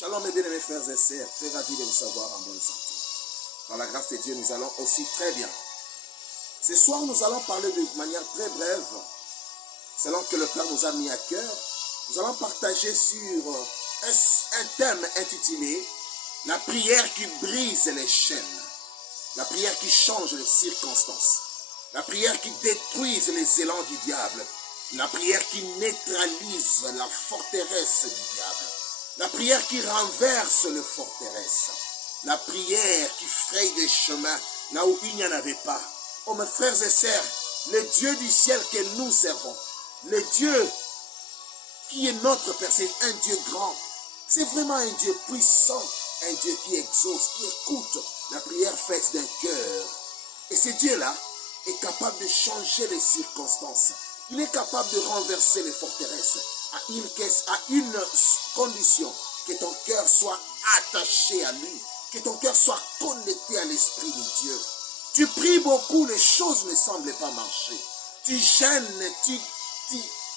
Shalom mes bien-aimés frères et sœurs, très ravi de vous savoir en bonne santé. Par la grâce de Dieu, nous allons aussi très bien. Ce soir, nous allons parler de manière très brève, selon que le Père nous a mis à cœur. Nous allons partager sur un thème intitulé « La prière qui brise les chaînes ». La prière qui change les circonstances. La prière qui détruise les élans du diable. La prière qui neutralise la forteresse du diable. La prière qui renverse les forteresses. La prière qui fraye des chemins là où il n'y en avait pas. Oh mes frères et sœurs, le Dieu du ciel que nous servons, le Dieu qui est notre Père, c'est un Dieu grand. C'est vraiment un Dieu puissant, un Dieu qui exauce, qui écoute la prière faite d'un cœur. Et ce Dieu-là est capable de changer les circonstances. Il est capable de renverser les forteresses à une condition, que ton cœur soit attaché à lui, que ton cœur soit connecté à l'Esprit de Dieu. Tu pries beaucoup, les choses ne semblent pas marcher. Tu gênes,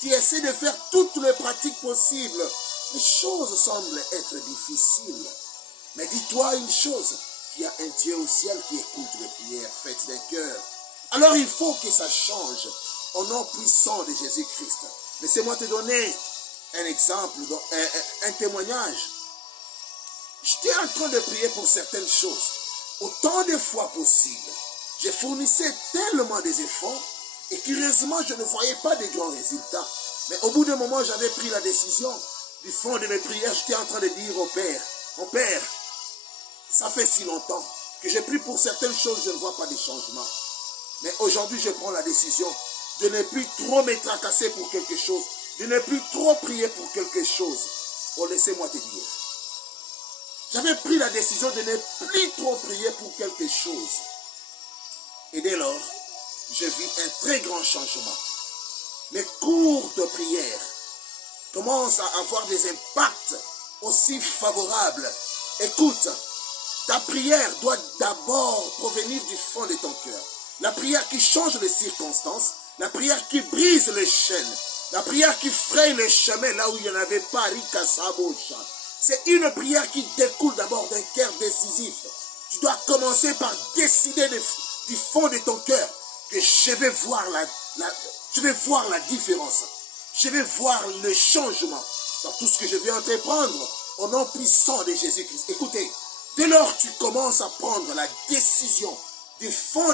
tu essaies de faire toutes les pratiques possibles. Les choses semblent être difficiles. Mais dis-toi une chose, il y a un Dieu au ciel qui écoute les prières faites d'un cœur. Alors il faut que ça change au nom puissant de Jésus-Christ. Laissez-moi te donner un exemple, un témoignage. J'étais en train de prier pour certaines choses. Autant de fois possible. Je fournissais tellement des efforts et curieusement, je ne voyais pas de grands résultats. Mais au bout d'un moment, j'avais pris la décision. Du fond de mes prières, j'étais en train de dire au Père, mon Père, ça fait si longtemps que j'ai pris pour certaines choses, je ne vois pas de changement. Mais aujourd'hui, je prends la décision de ne plus trop me tracasser pour quelque chose, de ne plus trop prier pour quelque chose. Oh, laissez-moi te dire. J'avais pris la décision de ne plus trop prier pour quelque chose. Et dès lors, je vis un très grand changement. Mes courtes prières commencent à avoir des impacts aussi favorables. Écoute, ta prière doit d'abord provenir du fond de ton cœur. La prière qui change les circonstances, la prière qui brise les chaînes, la prière qui fraye les chemins là où il n'y en avait pas. C'est une prière qui découle d'abord d'un cœur décisif. Tu dois commencer par décider du fond de ton cœur que je vais voir la différence. Je vais voir le changement dans tout ce que je vais entreprendre au nom puissant de Jésus-Christ. Écoutez, dès lors tu commences à prendre la décision du fond